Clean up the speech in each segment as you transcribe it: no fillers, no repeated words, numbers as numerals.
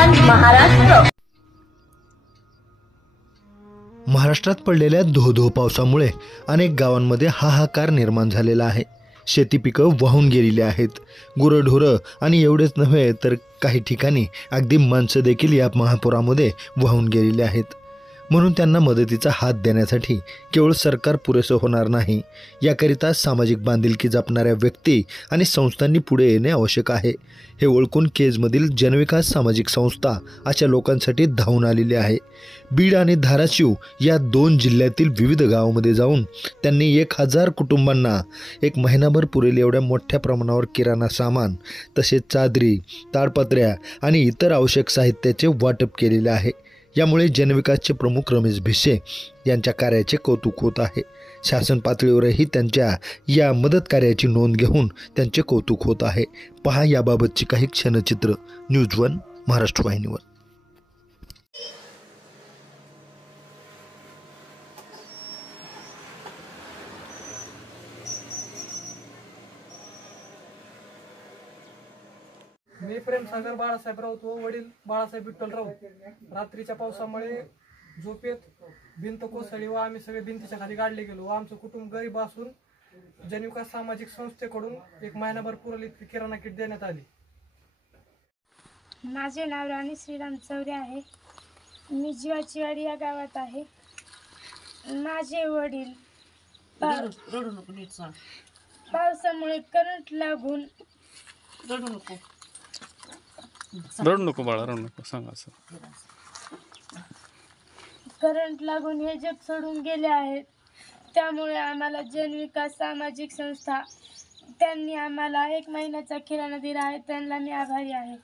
न्यूजवन महाराष्ट्र। महाराष्ट्रात पडलेल्या धो-धो पावसामुळे अनेक गावांमध्ये हाहाकार निर्माण झालेला आहे। शेती पिकं वाहून गेलेली आहेत। गुरंढोरं आणि एवढेच नव्हे तर काही ठिकाणी अगदी माणसं देखील या महापुरामध्ये वाहून गेलेली आहेत। म्हणून त्यांना मदतीचा हात देण्यासाठी केवळ सरकार पुरेसं होणार नाही, याकरिता सामाजिक बांधिलकी जपणाऱ्या व्यक्ती आणि संस्थांनी पुढे येणे आवश्यक आहे। हे ओळखून केजमधील जनविकास सामाजिक संस्था अशा लोकांसाठी धावून आलेली आहे। बीड आणि धाराशिव या 2 जिल्ह्यातील विविध गावांमध्ये जाऊन त्यांनी 1000 कुटुंबांना एक महिनाभर पुरेल एवढ्या मोठ्या प्रमाणावर किराणा सामान तसेच चादरी, ताडपत्र्या आणि इतर आवश्यक साहित्याचे वाटप केलेले आहे। यामुळे जनविकासचे प्रमुख रमेश भिसे यांच्या कार्याचे कौतुक होत आहे। शासन पातळीवरही त्यांच्या या मदत कार्याची नोंद घेऊन त्यांचे कौतुक होत आहे। पहा याबाबतची काही क्षणचित्र न्यूजवन महाराष्ट्र वाहिनीवर। मी प्रेमसागर बाळासाहेब राऊत व वडील बाळासाहेब विठ्ठल राऊत रात्रीच्या पावसामुळे झोपेत भिंत कोसळली व आम्ही सगळे भिंतीच्या खाली गाडले गेलो व आमचं कुटुंब गरीब असून जनविकास सामाजिक संस्थेकडून एक महिनाभर पुरेल इतकी किराणा किट देण्यात आली। माझे नाव राणी श्रीराम चौरे आहे। मी जीवाचीवाडी या गावात आहे। माझे वडील पावसामुळे करंट लागून रडू नको बाळा, रडू नको, सांगा सर। करंट लागून हे जग सोडून गेले आहेत। त्यामुळे आम्हाला जनविकास सामाजिक संस्था त्यांनी आम्हाला 1 महिन्याचा किराणा दिला आहे, त्यांना मी आभारी आहे।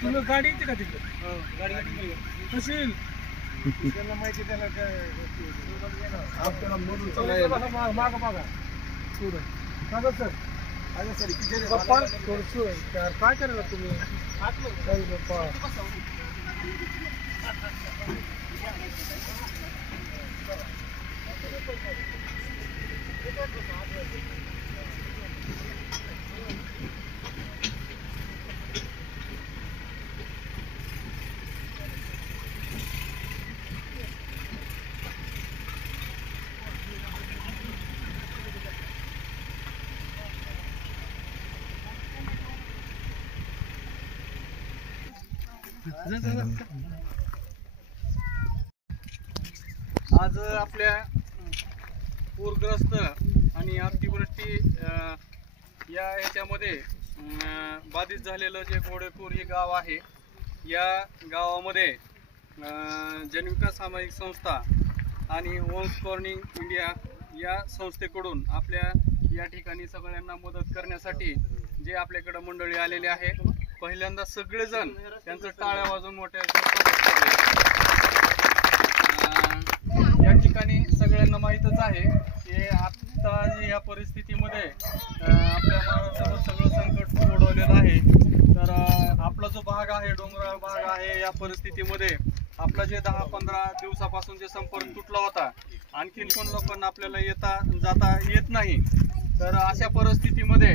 तुम्ही गाडी येते का तिकडे? गाडी कशी त्यांना माहिती त्याला माग मागा सांगा सर। पप्पा काय करायला तुम्ही? पप्पा आज आपल्या पूरग्रस्त आणि अतिवृष्टी या ह्याच्यामध्ये बाधित झालेलं जे घोडेपूर हे गाव आहे, या गावामध्ये जनविकास सामाजिक संस्था आणि होम्स कॉर्निंग इंडिया या संस्थेकडून आपल्या या ठिकाणी सगळ्यांना मदत करण्यासाठी जे आपल्याकडे मंडळी आलेले आहे, पहिल्यांदा सगळेजण त्यांचं टाळ्या वाजवून मोठ्या या ठिकाणी सगळ्यांना माहीतच आहे की आता या परिस्थितीमध्ये आपल्या महाराष्ट्रावर सगळं संकट ओढवलेलं आहे। तर आपला जो भाग आहे, डोंगराळ भाग आहे, या परिस्थितीमध्ये आपला जे 10-15 दिवसापासून जे संपर्क तुटला होता, आणखीन पण लोकांना आपल्याला येता जाता येत नाही। तर अशा परिस्थितीमध्ये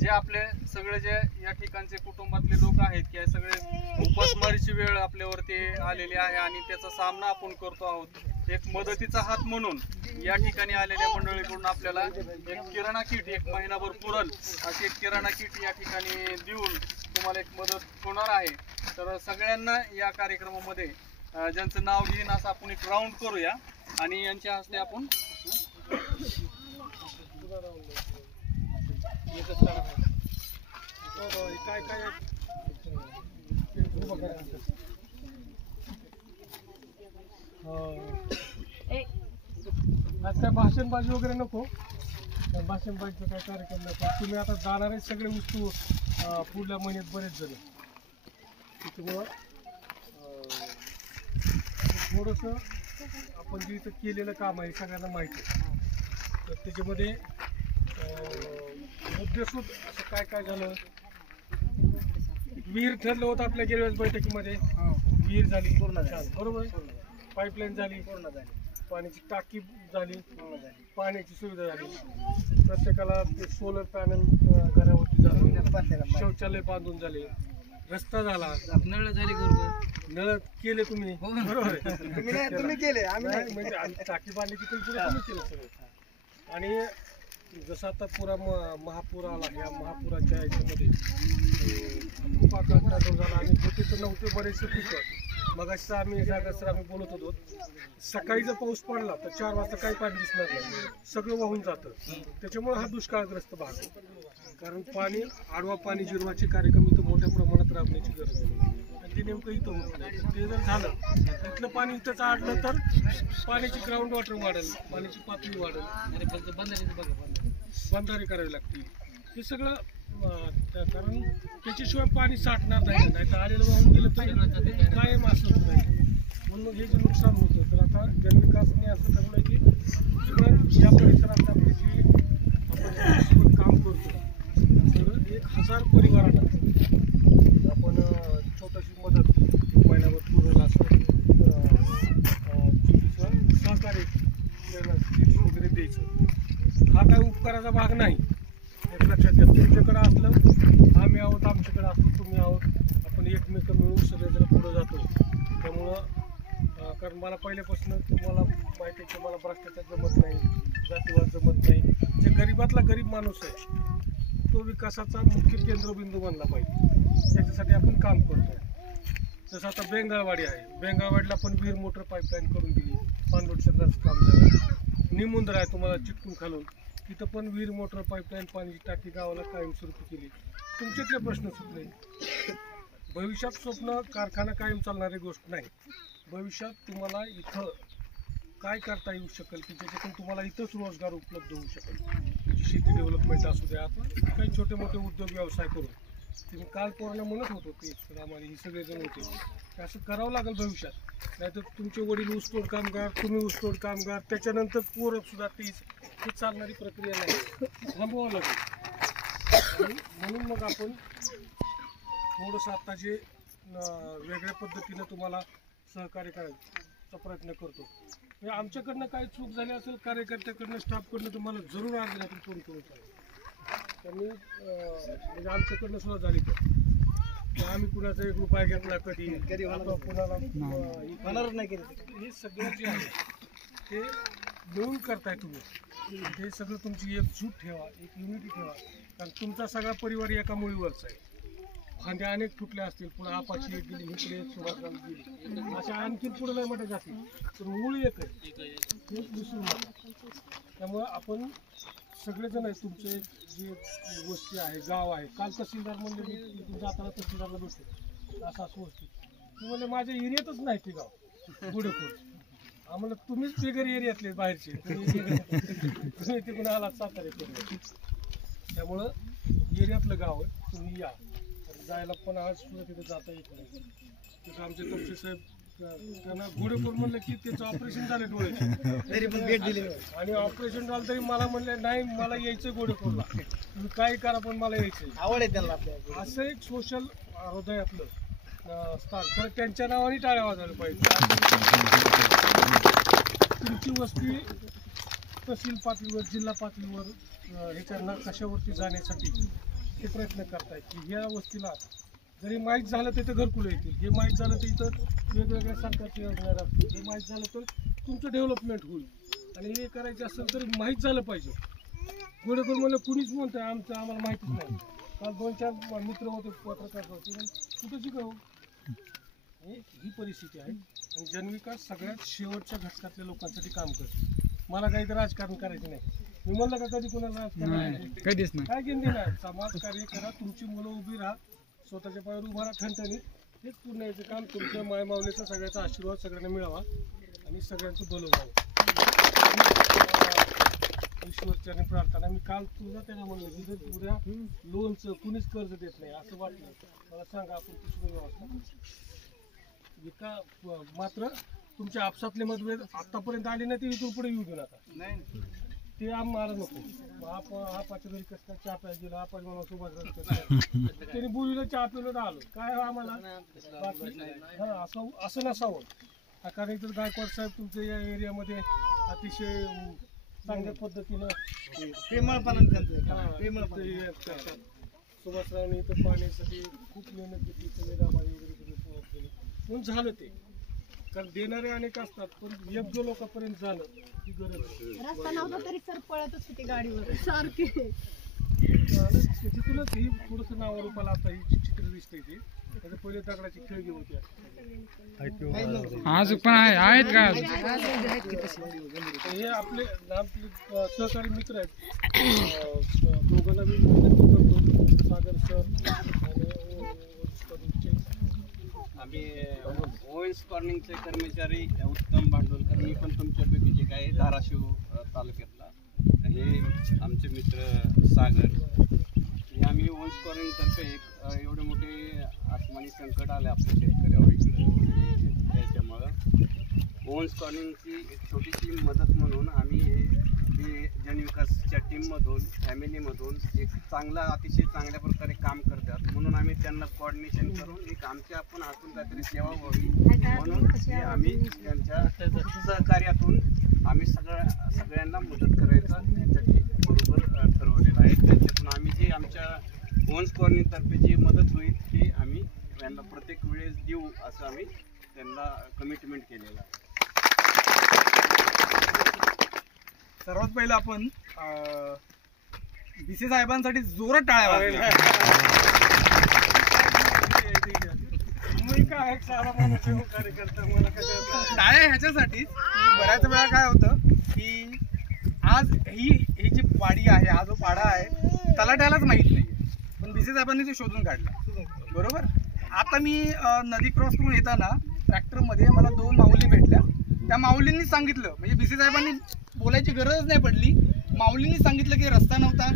जे आपले सगळे जे या ठिकाणचे कुटुंबातले लोक आहेत की सगळे उपासमारीची वेळ आपल्यावरती आलेली आहे आणि त्याचा सामना आपण करतो आहोत. एक मदतीचा हात म्हणून या ठिकाणी आलेल्या मंडळीकडून आपल्याला एक किराणा किट, एक महिनाभर पुरल अशी एक किराणा किट या ठिकाणी देऊन तुम्हाला एक मदत होणार आहे. तर सगळ्यांना या कार्यक्रमामध्ये ज्यांचं नाव घेईन असं आपण एक राऊंड करूया आणि यांच्या हस्ते आपण काय काय आज काय भाषणबाजी वगैरे नको, भाषणबाजीचा काय कार्यक्रम नको. तुम्ही आता जाणार आहे सगळे वस्तू पुढल्या महिन्यात बरेच जण, त्याच्यामुळं थोडंसं आपण जे इथं केलेलं काम आहे सगळ्यांना माहिती आहे. तर त्याच्यामध्ये मुद्देसूद असं काय काय झालं. विहीर ठरलं होतं आपल्या गेल्या बैठकीमध्ये, विहीर झाली पूर्ण झाली, बरोबर. पाईपलाईन झाली पूर्ण झाली, पाण्याची टाकी झाली, पाण्याची सुविधा झाली, प्रत्येकाला ते सोलर पॅनल घरावरती झाले, शौचालय बांधून झाले, रस्ता झाला, नळ झाले, नळ केले तुम्ही, बरोबर आहे. तुम्ही केले, आम्ही म्हणजे टाकी बांधण्याची पण पुढे तुम्ही केलं सगळं. आणि जसं आता महापूर आला, या महापुराच्या याच्यामध्ये खूप आकार झाला आणि होते तर नव्हते बरेचसे पिकं. मग असं आम्ही जागासर आम्ही बोलत होतो, सकाळी जर पाऊस पडला तर 4 वाजता काही पाणी दिसणार नाही, सगळं वाहून जातं. त्याच्यामुळे हा दुष्काळग्रस्त भाग आहे. कारण पाणी आडवा पाणी जिरवाचे कार्यक्रम इथं मोठ्या प्रमाणात राबण्याची गरज आहे आणि ते नेमकं इथं होत नाही. ते जर झालं, इथलं पाणी इथंच आडलं तर पाण्याची ग्राउंड वॉटर वाढेल, पाण्याची पातळी वाढेल, बंधारे करावे लागतील. हे सगळं कारण त्याच्याशिवाय पाणी साठणार नाही, नाही तर आलेलं वाहून गेलं तर कायम असत नाही. म्हणून मग हे जे नुकसान होतं, तर आता जनविकासने असं ठरवलं की किंवा या परिसरात आपली जी आपण काम करतो सगळं 1000 परिवारांना आपण छोटीशी मदत महिन्याभर पुरवलं असं सहकार्य वगैरे द्यायचं. हा काही उपकाराचा भाग नाही, एक लक्षात घ्या. तुमच्याकडे असलं आम्ही आहोत, आमच्याकडे असलं तुम्ही आहोत, आपण एकमेक मिळून सगळेजण पुढं जातो. त्यामुळं कारण मला पहिल्यापासून तुम्हाला माहिती आहे की मला भ्रष्टाचार जमत नाही, जातीवाद जमत नाही. जे गरीबातला गरीब माणूस आहे तो विकासाचा मुख्य केंद्रबिंदू बनला पाहिजे, त्याच्यासाठी आपण काम करतो. जसं आता बेंगाळवाडी आहे, बेंगाळवाडीला पण विहीर मोटर पाईपलाईन करून दिली, पाणलोट क्षेत्राचं काम झालं. निमुंद्रा आहे तुम्हाला चिटकून खालून, तिथं पण विहीर मोटर पाईपलाईन पाण्याची टाकी गावाला कायमस्वरूपी केली. तुमच्यातले प्रश्न सुटले. भविष्यात स्वप्न कारखाना कायम चालणारी गोष्ट नाही. भविष्यात तुम्हाला इथं काय करता येऊ शकेल की ज्याच्यातून तुम्हाला इथंच रोजगार उपलब्ध होऊ शकेल. म्हणजे शेती डेव्हलपमेंट असू द्या, आता काही छोटे मोठे उद्योग व्यवसाय करून तुम्ही काल पोरांना म्हणत होतो ते आम्हाला ही सगळेजण होते, असं करावं लागेल भविष्यात. नाहीतर तुमचे वडील ऊसतोड कामगार, तुम्ही ऊसतोड कामगार, त्याच्यानंतर पोरं सुद्धा तीच ही चालणारी प्रक्रिया नाही, थांबवावं लागेल. आणि म्हणून मग आपण थोडंसं आता जे वेगळ्या पद्धतीनं तुम्हाला सहकार्य करायचा प्रयत्न करतो. म्हणजे आमच्याकडनं काही चूक झाली असेल, कार्यकर्त्याकडनं स्टाफकडनं तुम्हाला जरूर अर्ज आपण फोन करून चालेल. त्यांनी म्हणजे आमच्याकडनं सुद्धा झाली तर आम्ही कुणाचा 1 रुपया घेतला कधी कुणाला होणारच नाही केलं. हे सगळं जे आहे ते मिळून करताय तुम्ही. हे सगळं तुमची एकजूट ठेवा, एक युनिटी ठेवा. कारण तुमचा सगळा परिवार एका मुळीवरचा आहे. खांद्या अनेक तुटल्या असतील, पुढे आपाची एक गेली, इकडे सुभाषराम गेली, अशा आणखी पुढे नाही मोठ्या जातील, तर मूळ एक आहे, हे विसरू नका. त्यामुळं आपण सगळेजण आहे, तुमचे जे गोष्टी आहे, गाव आहे. काल तहसीलदार म्हणले मी जाताना तहसीलदारला बसलो, असं गोष्टी मी म्हणले माझ्या एरियातच नाही ते गाव गुडेखोर. आम्हाला तुम्हीच बेगर एरियातले बाहेरचे, तुम्ही तिकडून आलात साताऱ्याकडे. त्यामुळं एरियातलं गाव आहे, तुम्ही या. जायला पण आज सुद्धा तिथे जाता येत नाही. तसं आमचे तपसे साहेब त्यांना गुडेखोर म्हणलं की त्याचं ऑपरेशन झालं डोळ्याचे, तरी पण भेट दिली आणि ऑपरेशन झालं तरी मला म्हणले नाही मला यायचं गोडेखोरला, तुम्ही काय करा पण मला यायचं, आवड आहे त्यांना. असं एक सोशल हृदयातलं स्थान खरं त्यांच्या नावाने टाळ्या वाजवायला पाहिजे. तुमची वस्ती तहसील पातळीवर जिल्हा पातळीवर ह्याच्या नकाशावरती जाण्यासाठी ते प्रयत्न करतायत की ह्या वस्तीला जरी माहीत झालं तर इथं घरकुलं येतील, हे माहीत झालं तर इथं वेगवेगळ्या सरकारच्या योजना राहतील, हे माहीत झालं तर तुमचं डेव्हलपमेंट होईल. आणि हे करायचं असेल तर माहीत झालं पाहिजे. गोडेकर मला कुणीच म्हणतंय आम्हाला माहितीच नाही. काल 2-4 मित्र होते पत्रकार होते, कुठं शिकावं ही परिस्थिती आहे. आणि जनविकास सगळ्यात शेवटच्या घटकातल्या लोकांसाठी काम करते. मला काही तर राजकारण करायचं नाही. मी म्हणलं का कधी कोणाला राजकारण कधीच नाही. काय घेऊन देणार. समाज कार्य करा, तुमची मुलं उभी राहा, स्वतःच्या पायावर उभा राहा ठणठणीत. हेच पूर्ण याचं काम. तुमच्या मायमावलेचा सगळ्याचा आशीर्वाद सगळ्यांना मिळावा आणि सगळ्यांचं भलं व्हावं. ईश्वरच्याने प्रार्थना. मी काल तुझं त्यांना म्हणलं की जर उद्या लोनचं कुणीच कर्ज देत नाही असं वाटलं मला सांगा, आपण दुसरी व्यवस्था मात्र तुमच्या आपसातले मतभेद आतापर्यंत आले नाही ते इथून पुढे येऊ देऊ नका. नाही ते आम्हाला नको. आपाच्या घरी कसं काय चहा प्यायला गेला, आपण मला सुभाष त्यांनी बोलीला चहा पिलं आलो काय आम्हाला असं नसावं. कारण इथं गायकवाड साहेब तुमच्या या एरियामध्ये अतिशय चांगल्या पद्धतीनं सुभाषरावने इथं पाण्यासाठी खूप मेहनत घेतली, संवेदाबाई वगैरे केली म्हणून झालं ते. कारण देणारे अनेक असतात पण योग्य लोकांपर्यंत झालं ही गरज आहे. रस्ता नव्हता तरी सर पळतच होते गाडीवर सारखे. तिथूनच ही थोडंसं नावारूपाला आता ही चित्र दिसतंय ते. त्याच्या पहिले दगडाची खेळगी होती. आज पण आहेत का? हे आपले सहकारी मित्र आहेत. दोघांना मी विनंती करतो, सागर सर आणि आम्ही ओएस कॉर्निंगचे कर्मचारी उत्तम भांडवलकर, मी पण तुमच्यापैकी जे काय धाराशिव तालुक्यातला, हे आमचे मित्र सागर, हे आम्ही ओएस कॉर्निंगतर्फे एवढे मोठे आसमानी संकट आले आपल्या शेतकऱ्यावर इकडे, त्याच्यामुळं ओएस कॉर्निंगची एक छोटीशी मदत म्हणून आम्ही हे जनविकासच्या टीममधून फॅमिलीमधून एक अतिशय चांगल्या प्रकारे काम करतात म्हणून आम्ही त्यांना कोऑर्डिनेशन करून एक आमच्या आपण हातून काहीतरी सेवा व्हावी म्हणून आम्ही त्यांच्या सहकार्यातून आम्ही सगळ्यांना मदत करायचा त्यांच्या बरोबर ठरवलेलं आहे. त्याच्यातून आम्ही जे आमच्या ओन्स कॉर्निंगतर्फे जी मदत होईल ती आम्ही त्यांना प्रत्येक वेळेस देऊ असं आम्ही त्यांना कमिटमेंट केलेलं आहे. सर्वात पहिलं आपण बीसी साहेबांसाठी जोरात टाळ्या वाजवा. टाळ्या ह्याच्यासाठीच की बऱ्याच वेळा काय होतं की आज ही जी वाडी आहे, हा जो पाडा आहे तलाट्यालाच माहीत नाही आहे, पण बीसी साहेबांनी ते शोधून काढलं. बरोबर. आता मी नदी क्रॉस करून येताना ट्रॅक्टरमध्ये मला 2 माऊली भेटल्या. त्या माऊलींनी सांगितलं, म्हणजे बीसी साहेबांनी बोलायची गरजच नाही पडली, माऊलींनी सांगितलं की रस्ता नव्हता,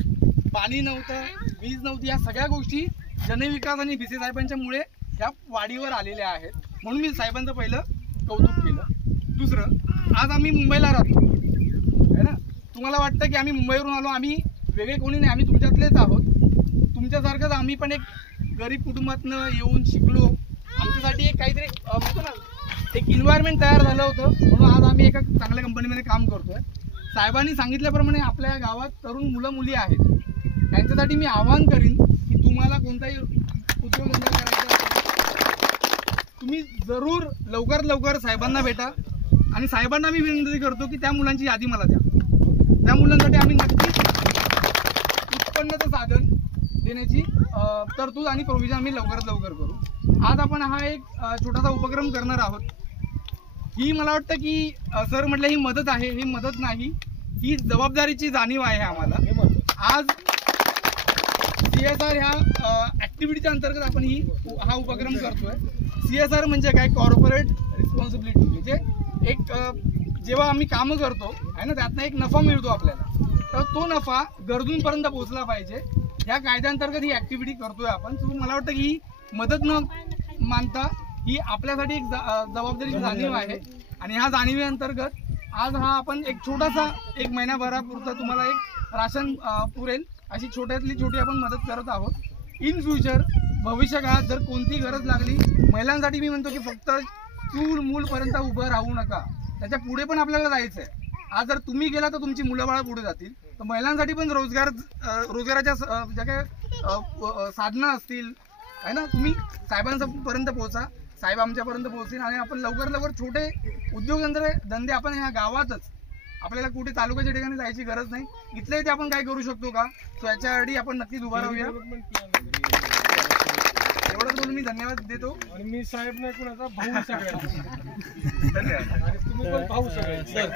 पाणी नव्हतं, वीज नव्हती, या सगळ्या गोष्टी जनविकास आणि बीसी साहेबांच्यामुळे ह्या वाडीवर आलेल्या आहेत. म्हणून मी साहेबांचं पहिलं कौतुक केलं. दुसरं, आज आम्ही मुंबईला राहतो आहे ना. तुम्हाला वाटतं की आम्ही मुंबईवरून आलो, आम्ही वेगळे कोणी नाही, आम्ही तुमच्यातलेच आहोत. तुमच्यासारखंच आम्ही पण एक गरीब कुटुंबातनं येऊन शिकलो. आमच्यासाठी एक काहीतरी म्हणतो ना, एक एन्व्हायरमेंट तयार झालं होतं म्हणून आज आम्ही एका चांगल्या कंपनीमध्ये काम करतोय. साहेबांनी सांगितल्याप्रमाणे आपल्या गावात तरुण मुलं मुली आहेत, त्यांच्यासाठी मी आवाहन करीन की तुम्हाला कोणताही उद्योगधंदा करायचा तुम्ही जरूर लवकरात लवकर साहेबांना भेटा. आणि साहेबांना मी विनंती करतो की त्या मुलांची यादी मला द्या. त्या मुलांसाठी आम्ही नक्कीच उत्पन्नाचं साधन देण्याची तरतूद आणि प्रोव्हिजन आम्ही लवकरात लवकर करू. आज आपण हा एक छोटासा उपक्रम करणार आहोत. ही मला वाटतं की सर म्हटलं ही मदत आहे, ही मदत नाही, ही जबाबदारीची जाणीव आहे आम्हाला. आज CSR ह्या ॲक्टिव्हिटीच्या अंतर्गत आपण हा उपक्रम करतोय. CSR म्हणजे काय, कॉर्पोरेट रिस्पॉन्सिबिलिटी. म्हणजे एक जेव्हा आम्ही कामं करतो आहे ना, त्यातनं एक नफा मिळतो आपल्याला, तर तो नफा गरजूंपर्यंत पोहोचला पाहिजे. ह्या कायद्याअंतर्गत ही ॲक्टिव्हिटी करतोय आपण. तर मला वाटतं की ही मदत न मानता ही आपल्यासाठी एक जबाबदारीची जाणीव आहे. आणि ह्या जाणीवेअंतर्गत आज हा आपण एक छोटासा 1 महिन्याभरापुरता तुम्हाला एक राशन पुरेल अशी छोट्यातली छोटी आपण मदत करत आहोत. इन फ्युचर भविष्य काळात जर कोणती गरज लागली, महिलांसाठी मी म्हणतो की फक्त चूल मूलपर्यंत उभं राहू नका, त्याच्या पुढे पण आपल्याला जायचं आहे. आज जर तुम्ही गेला तर तुमची मुलं बाळ पुढे जातील. तर महिलांसाठी पण रोजगाराच्या ज्या काही साधनं असतील आहे ना, तुम्ही साहेबांपर्यंत पोहोचा, साहेब आमच्यापर्यंत पोहोचतील आणि आपण लवकर लवकर छोटे धंदे आपण ह्या गावातच, आपल्याला कुठे तालुक्याच्या ठिकाणी जायची गरज नाही, इथल्या इथे आपण काय करू शकतो का, सो याच्यासाठी आपण नक्कीच उभा राहूया. एवढंच बोलून मी धन्यवाद देतो. आणि मी साहेब नाही कुणाचा भाऊ सगळ्यांचा. धन्यवाद. आणि तुम्ही पण भाऊ सगळ्यांचा.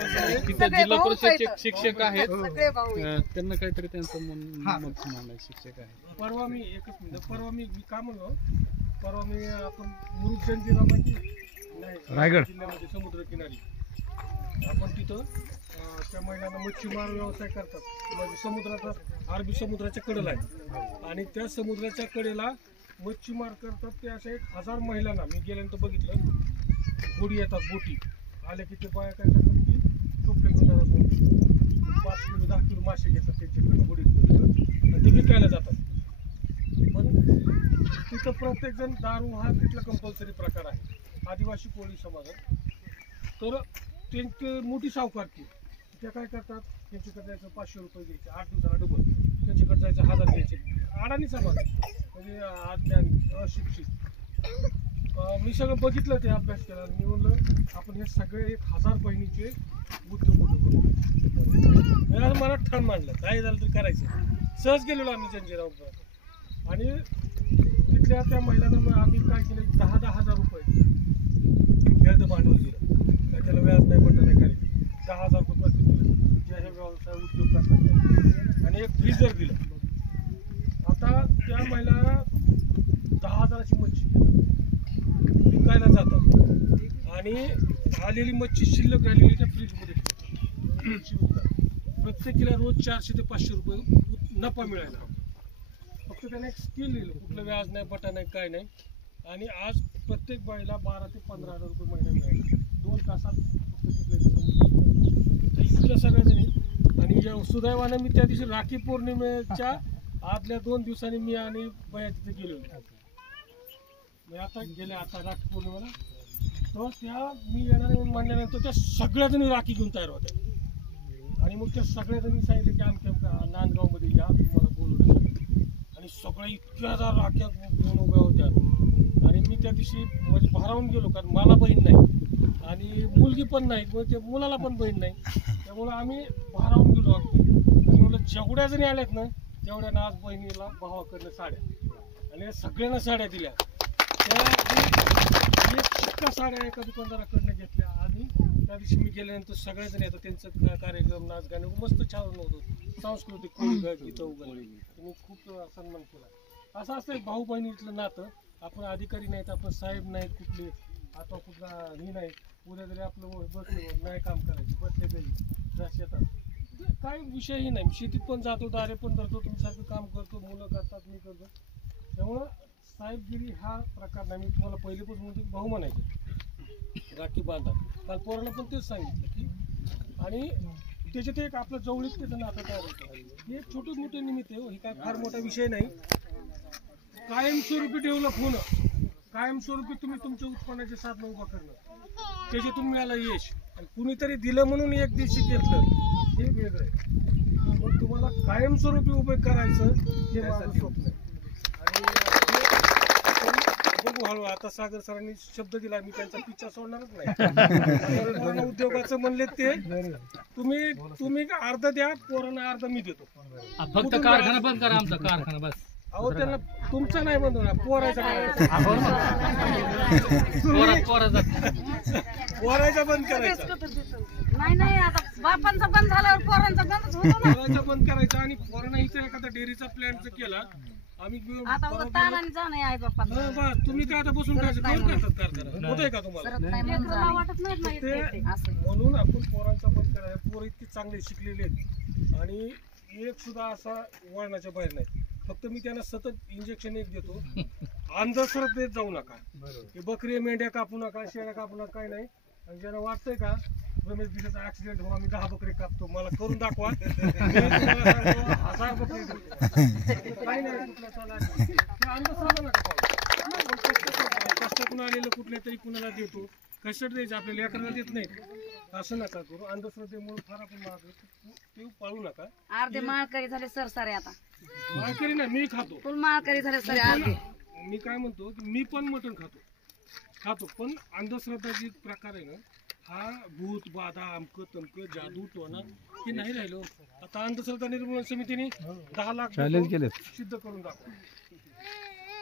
तिथं जिल्हा परिषद शिक्षक आहेत, सगळे भाऊ आहेत. त्यांना काहीतरी त्यांचं मत मांडायचं. शिक्षक आहे. परवा मी एकच मिनिट, परवा मी का म्हणलो, परवा मी आपण मुरुड जंजिरामध्ये रायगड जिल्ह्यामध्ये समुद्रकिनारी आपण तिथं त्या महिलांना मच्छीमार व्यवसाय करतात. म्हणजे समुद्राचा, अरबी समुद्राच्या कडेला आहे आणि त्या समुद्राच्या कडेला मच्छीमार करतात. ते अशा 1000 महिलांना मी गेल्यानंतर बघितलं, बोटी येतात, बोटी आल्या की ते बाया काय करतात की टोपले घेऊन जातात, 5 किलो 10 किलो मासे घेतात त्यांच्याकडे बोटीत आणि ते विकायला जातात. पण तिथं प्रत्येकजण दारू हा तिथला कंपल्सरी प्रकार आहे, आदिवासी कोळी समाजात. तर त्यांचे मोठी सावकारकी त्या काय करतात, त्यांच्याकडे जायचं 500 रुपये घ्यायचे, 8 दिवसाला डबल, त्यांच्याकडे जायचं 1000 घ्यायचे. अडाणी समाज म्हणजे अज्ञान अशिक्षित. मी सगळं बघितलं, ते अभ्यास केला. मी म्हणलं आपण हे सगळे 1000 बहिणीचे उद्योग करू. मला ठाण मांडलं, काय झालं तरी करायचं. सहज गेलेलो आम्ही जंजिरावर आणि तिथल्या त्या महिलांना आम्ही काय केलं, 10,000 रुपये खेळतं भांडवल दिलं. काय त्याला व्याज नाही, बटन नाही, काही 10,000 रुपये दिलं, जे हे व्यवसाय उद्योग करतात, आणि एक फ्रीजर दिलं. आता त्या महिला 10,000ची मच्छी विकायला जातात आणि आलेली मच्छी शिल्लक राहिलेली त्या फ्रीजमध्ये ठेवतात. प्रत्येकीला रोज 400 ते 500 रुपये नफा मिळायला. फक्त त्याने एक स्किल दिलं, कुठलं व्याज नाही, बटा नाही, काय नाही. आणि आज प्रत्येक बाईला 12,000 ते 15,000 रुपये महिना मिळाले 2 तासात. इतक्या सगळ्याजणी. आणि सुदैवानं मी त्या दिवशी राखी पौर्णिमेच्या आदल्या 2 दिवसांनी मी आणि बया तिथे गेलो. मी आता राखी पौर्णिमेला तर त्या मी येणार म्हणल्यानंतर त्या सगळ्याजणी राखी घेऊन तयार होत्या. आणि मग त्या सगळ्याजणी सांगितलं की आमच्या नांदगावमध्ये या, तुम्हाला बोलवलं. आणि सगळ्या इतक्या राख्या घेऊन उभ्या होत्या. आणि मी त्या दिवशी म्हणजे भारावून गेलो, कारण मला बहीण नाही आणि मुलगी पण नाही, त्या मुलाला पण बहीण नाही. त्यामुळं आम्ही भारावून गेलो अगदी. आणि म्हणलं जेवढ्या जणी आल्यात ना तेवढ्यानं आज बहिणीला भावाकडनं साड्या, आणि सगळ्यांना साड्या दिल्या. त्या शिक्का साड्या एका दुकानदाराकडनं घेतल्या. आणि त्या दिवशी मी गेल्यानंतर सगळ्याजण येतात, त्यांचं कार्यक्रम, नाच गाणे मस्त छान होतं, सांस्कृतिक कोळी गीतं उगवली. तुम्ही खूप सन्मान केला. असं असतं भाऊ बहिणीतलं नातं. आपण अधिकारी नाहीत, आपण साहेब नाहीत कुठले, आता कुठला ही नाही. उद्या जरी आपलं बसले नाही काम करायचे, बसले घरी शेतात, काय विषयही नाही. शेतीत पण जातो, दारे पण धरतो, तुमच्यासारखं काम करतो, मुलं करतात, मी करतो. त्यामुळं साहेबगिरी हा प्रकार नाही. मी तुम्हाला पहिलेपासून म्हणतो भाऊ म्हणायचे, राखी बांधा. काल पोराला पण तेच सांगितलं की, आणि त्याच्यात एक आपलं जवळीक त्याचं नातं तयार होतं. हे छोटे मोठे निमित्त आहे, हे काय फार मोठा विषय नाही. कायमस्वरूपी डेव्हलप होणं, कायमस्वरूपी तुम्ही तुमच्या उत्पन्नाचे साधन उभा करणं, त्याच्यातून मिळालं यश. आणि कुणीतरी दिलं म्हणून एक दिवशी घेतलं हे वेगळं आहे. मग तुम्हाला कायमस्वरूपी उभे करायचं हे माझं स्वप्न आहे. आणि बघू हळू. आता सागर सरांनी शब्द दिला, मी त्यांचा पिच्छा सोडणारच नाही. उद्योगाचं म्हणले ते तुम्ही अर्ध द्या, पोरांना अर्ध मी देतो. फक्त कारखाना बंद करा, आमचा कारखाना बस. अहो त्यांना तुमचा नाही बंद होणार, पोरायचा बंद करायचा. नाही आता बापांचा बंद झाल्यावर पोरांचा बंदच होतो ना. पोरायचा बंद करायचा. आणि पोरांना इथं एखादा डेअरीचा प्लॅन केला आम्ही, आता तानाने जाणं आहे बापांचा. तुम्ही काय आता बसून काय करतात कारखाना होतंय का तुम्हाला? वाटत नाही. म्हणून आपण पोरांचा बंद करायचा. पोरं इतकी चांगले शिकलेले आहेत आणि एक सुद्धा असा वळणाच्या बाहेर नाही. फक्त मी त्यांना सतत इंजेक्शन एक देतो, अंधश्रद्धेत देत जाऊ नका. हे बकरी मेंढ्या कापू नका, शेळ्या कापू नका, काय नाही. आणि ज्यांना वाटतंय का रमेश दिसाचा ऍक्सिडेंट हो, आम्ही 10 बकरी कापतो, मला करून दाखवा, 1000 बकरी काही नाही. कुठला चाला अंधश्रद्धा नका पाहू. कष्टातून आलेलं कुठल्या तरी कुणाला देतो, कशासाठी द्यायचं आपल्याला लेकरांना देत नाही असं नका करू. अंधश्रद्धेमुळे फार आपण मागं ते पाळू नका. अर्धे माळकरी झाले सर सारे आता माळकरी ना मी खातो. फुल माळकरी झाले सारे अर्धे. मी काय म्हणतो की मी पण मटण खातो पण अंधश्रद्धा जी प्रकार आहे ना हा भूत बाधा अमकं तमकं जादू टोना हे नाही राहिलो. आता अंधश्रद्धा निर्मूलन समितीने 10 लाख सिद्ध करून दाखवलं.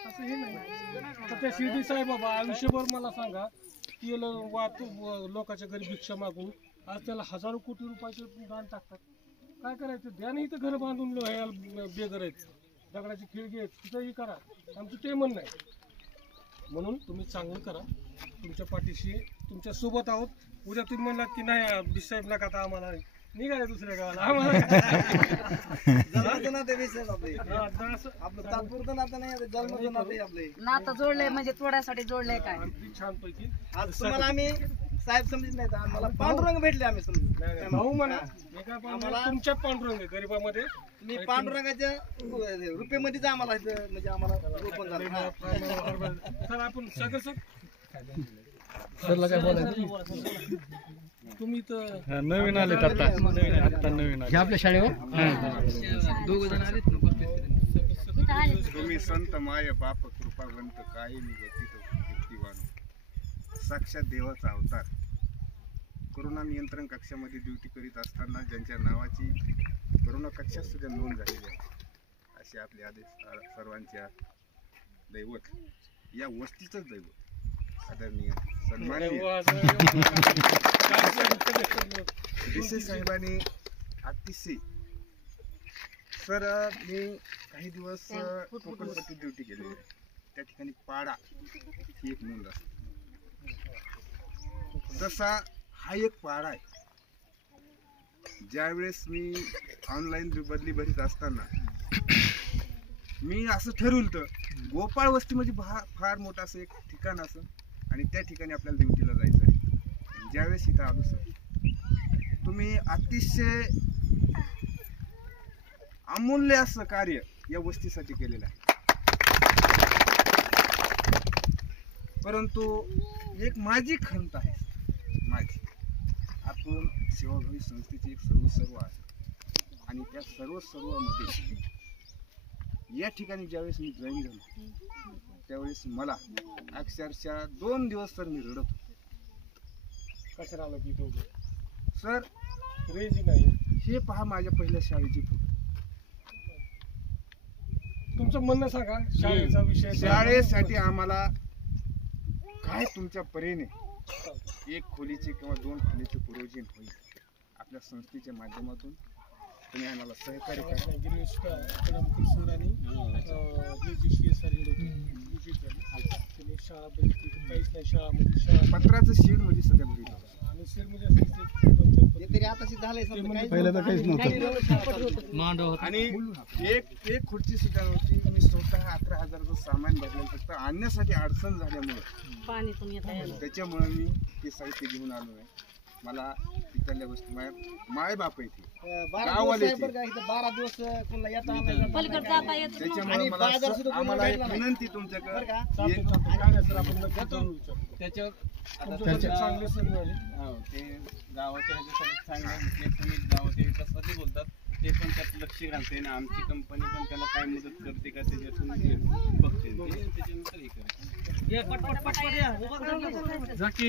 असं हे नाही. आता त्या शिर्डी साहेब बाबा आयुष्यभर मला सांगा की वाहतूक लोकांच्या घरी भिक्षा मागून आज त्याला हजारो कोटी रुपयाचे दान टाकतात. काय करायचं द्या नाही तर घर बांधून बेघर आहेत दगडाची खिळगी आहेत तिथंही करा. आमचं ते म्हणणं आहे. म्हणून तुम्ही चांगलं करा. तुमच्या पाठीशी तुमच्या सोबत आहोत. उद्या तुम्ही म्हणलात की नाही साहेब नका आता आम्हाला निघाले दुसऱ्या गावाला आम्हाला नातं जोडलंय म्हणजे तोडायसाठी जोडलंय काय. छानपैकी तुम्हाला आम्ही साहेब समजत नाही तर मला पांडुरंग भेटले आम्ही समजू. भाऊ म्हणा तुमच्यात पांडुरंग आहे गरिबामध्ये. मी पांडुरंगाच्या रुपयेमध्येच आम्हाला इथं म्हणजे आम्हाला रोपण झालं. तर आपण सगळं सर तुम्ही तर नवीन आले आता नवीन आले आपल्या शाळेवर तुम्ही संत माय बाप कृपावंत काय निगतीवान साक्षात देवाचा अवतार. कोरोना नियंत्रण कक्षामध्ये ड्युटी करीत असताना ज्यांच्या नावाची कोरोना कक्षात सुद्धा नोंद झालेली आहे असे आपले आदेश सर्वांच्या दैवत या वस्तीचंच दैवत आदरणीय सन्माननीय देशे साहेबांनी अतिशय सर मी काही दिवस कोकणपट्टी ड्युटी केली आहे. त्या ठिकाणी पाडा ही एक नोंद असते. तसा हा एक पाडा आहे. ज्यावेळेस मी ऑनलाईन बदली भरीत असताना मी असं ठरवलं तर गोपाळ वस्ती म्हणजे फार मोठं असं एक ठिकाण असं आणि त्या ठिकाणी आपल्याला ड्युटीला जायचं आहे. ज्यावेळेस इथं आलो सर तुम्ही अतिशय अमूल्य असं कार्य या वस्तीसाठी केलेलं आहे. परंतु एक माझी खंत आहे माझी आपण सेवाभावी संस्थेची एक सर्व आहे आणि त्या सर्वांमध्ये या ठिकाणी ज्यावेळेस मी जॉईन झालो त्यावेळेस मला अक्षरशः 2 दिवस सर मी रडत होतो. कशाला आलं की तो सर रेंज नाही. हे पहा माझ्या पहिल्या शाळेची फोटो. तुमचं म्हणणं सांगा शाळेचा विषय. शाळेसाठी आम्हाला काय तुमच्या परीने एक खोलीचे किंवा 2 खोलीचे पुरोजन होईल आपल्या संस्थेच्या माध्यमातून तुम्ही आम्हाला सहकार्य करा. गिरीश कडमकर सर आणि जी सर शाळा बघितली तर काहीच नाही. शाळा पत्राचं शेड मध्ये सध्या भरीत होतं आणि शेड मध्ये तरी आता झालंय पहिलं तर काहीच नव्हतं. आणि एक खुर्ची सुद्धा नव्हती. मी स्वतः 11,000चं सामान भरलेलं फक्त आणण्यासाठी अडचण झाल्यामुळे पाणी पण येत आहे. त्याच्यामुळे मी ते साहित्य घेऊन आलो आहे. मला तिथल्या गोष्टी माय बाप आहे ती 12 दिवस कोणाला येता पलीकडे जाता येत त्याच्यामुळे मला आम्हाला एक विनंती तुमच्याकडे चांगले सर मिळाले. ते गावाच्या ह्याच्यासाठी चांगले तुम्ही गावाच्या विकासासाठी बोलतात ते पण त्यात लक्ष घालते आणि आमची कंपनी पण त्याला काय मदत करते का त्याच्यातून बघते त्याच्यानंतर हे करते.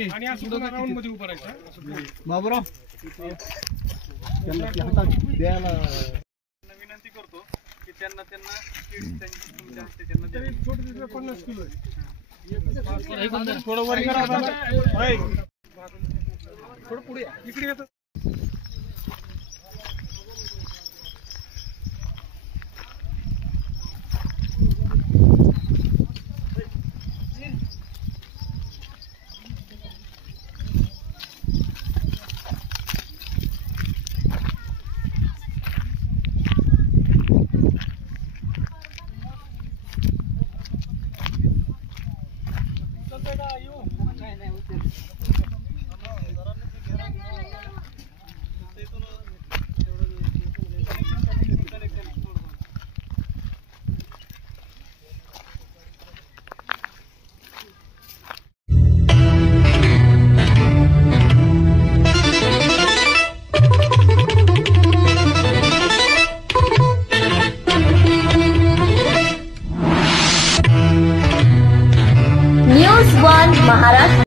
आणि असं राऊंड मध्ये उभं राहायचं. बाबूराव विनंती करतो की त्यांना तुमच्या हस्ते त्यांना द्या. छोटे 50 किलो आहे. थोडं वर करा. थोडं पुढे इकडे येतं. वन महाराष्ट्र.